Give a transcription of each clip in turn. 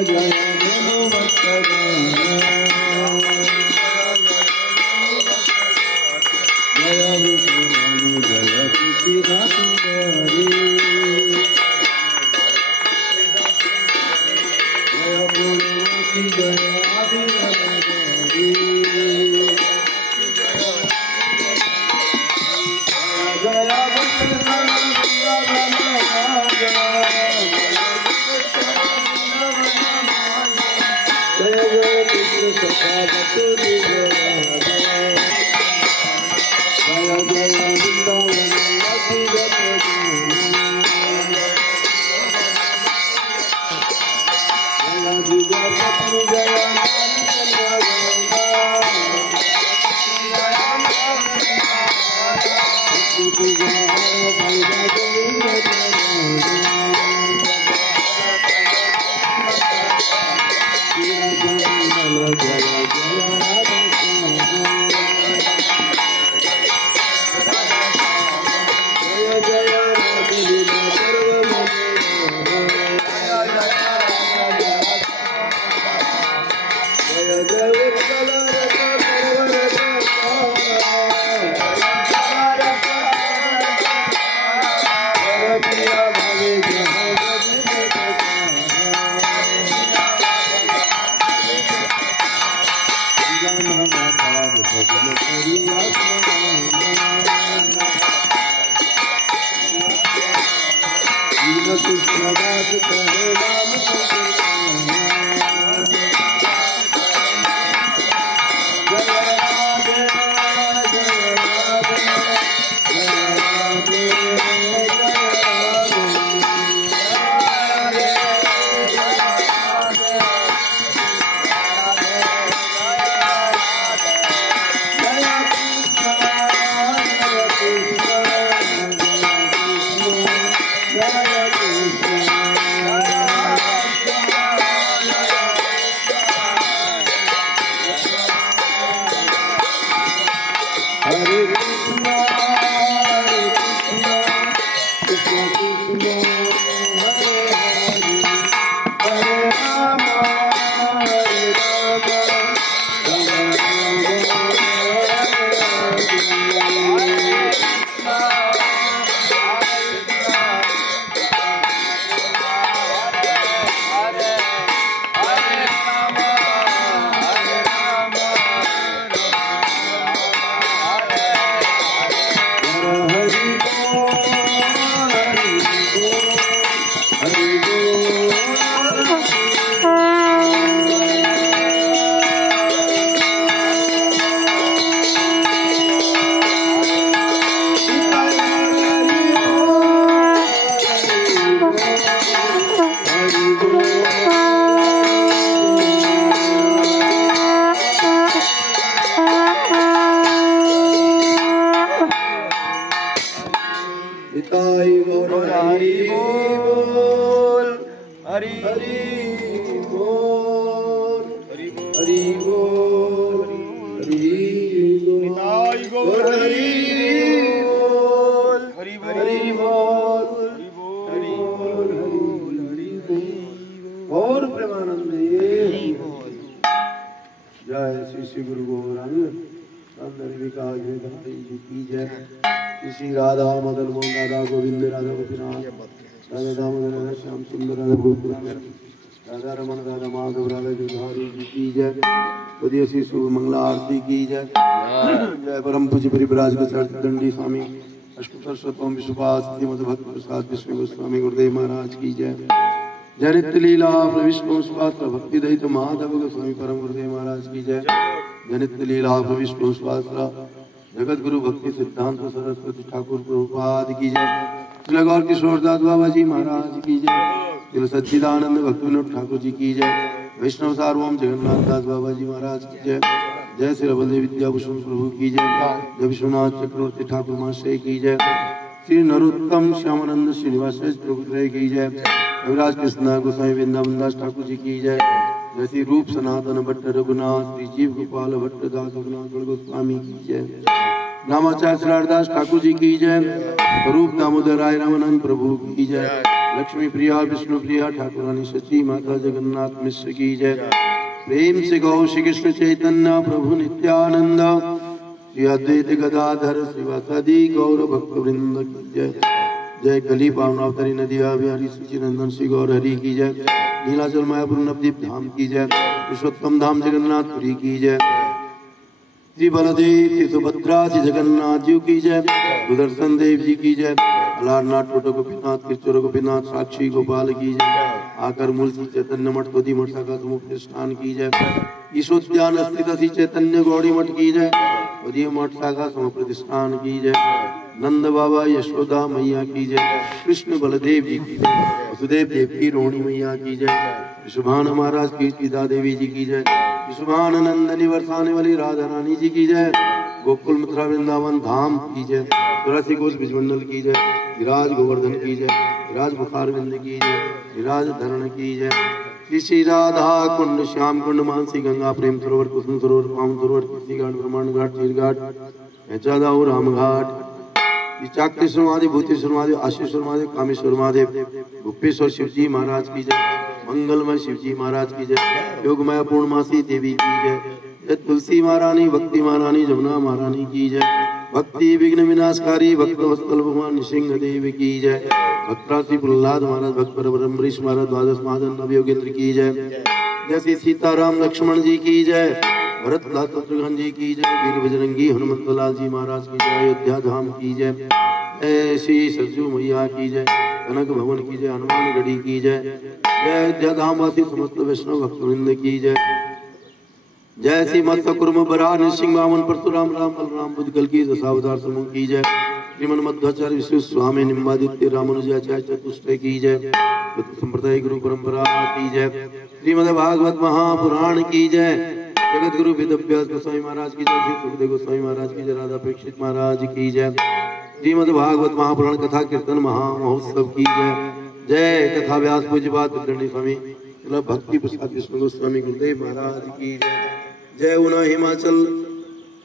जय हनुमत जय विष्णु जय कृष्ण सुंदरी जय पूर्वती जय आदिनाथी जय दंडी स्वामी अष्टोत्तर शतम विश्वपास भक्त प्रसाद विष्णु गोस्वामी गुरुदेव महाराज की जय। जय नित्य लीला विष्णु स्वास्त्र भक्ति दयित माधव गोस्वामी परम गुरुदेव महाराज की जय। जय नित्य लीला विष्णु स्वास्त्र जगत गुरु भक्ति सिद्धांत सरस्वती ठाकुर प्रभुपाद की जय। श्री गौर किशोर दास बाबा जी महाराज की जय। श्री सच्चिदानंद भक्त विनोद ठाकुर जी की जय। वैष्णव सार्वभौम जगन्नाथ दास बाबा जी महाराज की जय। जय श्री बलदेव विद्याभूषण प्रभु की जय। जय विश्वनाथ चक्रवर्ती ठाकुर महाशय की जय। श्री नरोत्तम श्यामानंद श्रीनिवास प्रभु की जय। कविराज कृष्ण गोसाई वृंदावन दास ठाकुर जी की जय। जय श्री रूप सनातन भट्ट रघुनाथ श्री जीव गोपाल भट्ट दास रघुनाथ गोस्वामी की जय। नामाचार्य श्री हरदास ठाकुर जी की जय। रूप दामोदर राय रामानंद प्रभु की जय। लक्ष्मी प्रिया विष्णु प्रिया ठाकुरानी सची माता जगन्नाथ मिश्र की जय। प्रेम से गौ श्री कृष्ण चैतन्य प्रभु नित्यानंद श्री अद्वैत गदाधर शिवासादि गौर भक्त वृंद की जय। जय कली पावनावतारी नदिया बिहारी सचिनंदन श्री गौर हरि की जय। नीलाचल मायापुर नवदीप धाम की जय। विश्वोत्तम धाम जगन्नाथपुरी की जय। श्री बलदेव श्री सुभद्रा श्री जगन्नाथ जी की जय। सुदर्शन देव जी की जय। अलारनाथ टोटो गोपीनाथ किरचोर गोपीनाथ साक्षी गोपाल की जय। आकर मूल श्री चैतन्य मठ बोधि मठ शाखा समूह प्रतिष्ठान की जय। ईशोद्यान स्थित श्री चैतन्य गौड़ी मठ की जय। बोधि मठ शाखा समूह प्रतिष्ठान की जय। नंद बाबा यशोदा मैया की जय। कृष्ण बलदेव जी की जय। वसुदेव देव की रोहिणी मैया की जय। विशुभान महाराज की सीता देवी जी की जय। विशुभान नंदनी बरसाने वाली राधा रानी जी की जय। गोकुल मथुरा वृंदावन धाम की जय। तुलसी कोष विजमंडल की जय। विराज गोवर्धन की जय। विराज बुखारविंद की जय। विराज धरण की जय। श्री श्री राधा कुंड श्याम कुंड मानसी गंगा प्रेम सरोवर कुसुम सरोवर पावन सरोवर कीर्ति घाट ब्रह्मांड घाट चीर घाट चादाऊ राम घाट चाक्तेश्वर महादेव भूतेश्वर महादेव आशीश्वर महादेव कामेश्वर महादेव गुप्तेश्वर शिवजी महाराज की जय। मंगलमय शिवजी महाराज की जय। योगमय पूर्णमासी देवी की जय। जय तुलसी महारानी भक्ति महारानी जमुना महारानी की जय। भक्ति विघ्न विनाशकारी भक्त वत्सल भगवान नृसिंह देव की जय। भक्तराशि प्रहलाद महाराज भक्त अम्बरीश महाराज द्वादश महाजन नव योगेंद्र की जय। जैसे सीताराम लक्ष्मण जी की जय। भरत लाल शत्रुघ्न जी की जय। वीर बजरंगी हनुमंत लाल जी महाराज की जय। अयोध्या धाम की जय। जय श्री सरजू मैया की जय। कनक भवन की जय। हनुमान गढ़ी की जय। जय अयोध्या धाम वासी समस्त वैष्णव भक्तवृंद की जय। जय श्री मत्स्य कुर्म बराह नृसिंह वामन परशुराम राम बलराम बुद्ध कल की दशावतार समूह की जय। श्रीमन मध्वाचार्य विश्व स्वामी निम्बादित्य रामानुजाचार्य चतुष्टय की जय। संप्रदाय गुरु परंपरा की जय। श्रीमद् भागवत महापुराण की जय। जगत गुरु वेदव्यास गोस्वामी महाराज की जय। श्री सुखदेव गोस्वामी महाराज की जय। राधा प्रेक्षित महाराज की जय। श्रीमद् भागवत महापुराण कथा कीर्तन महामहोत्सव की जय। जय कथा व्यास पूज्यपाद दंडी स्वामी भक्ति प्रसाद विष्णु गोस्वामी गुरुदेव महाराज की जय। जय उना हिमाचल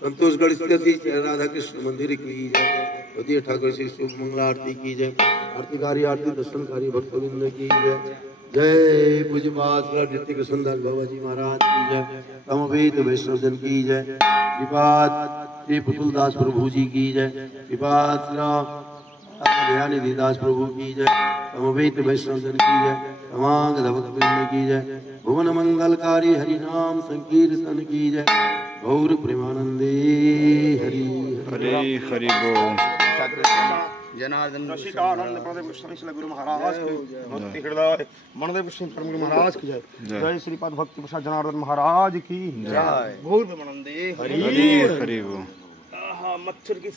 संतोषगढ़ स्थित राधा कृष्ण मंदिर की जय। ठाकुर श्री शुभ मंगला आरती की जय। आरतीकारी आरती दर्शनकारी भक्तवृंद की जय। जय पूज्यपाद नृत्य कृष्णदास बाबा जी महाराज की जय। समवेत वैष्णव जन की जय। विपाद श्री पुतुलदास प्रभु जी की जय। विपाद दयानिधि दास प्रभु की जय। समवेत वैष्णव जन की जय। तमाम भक्तवृंद की जय। भुवन मंगलकारी हरि नाम संकीर्तन की जय। गौर प्रेमानंदे हरि हरि हरि बोल। जनार्दन रसिकानंद प्रदेव गोस्वामी गुरु महाराज की भक्ति हृदय मनदेव गोस्वामी परम गुरु महाराज की जय। जय श्रीपाद भक्ति प्रसाद जनार्दन महाराज की जय। गौर प्रेमानंदे हरि हरि बोल। मच्छर की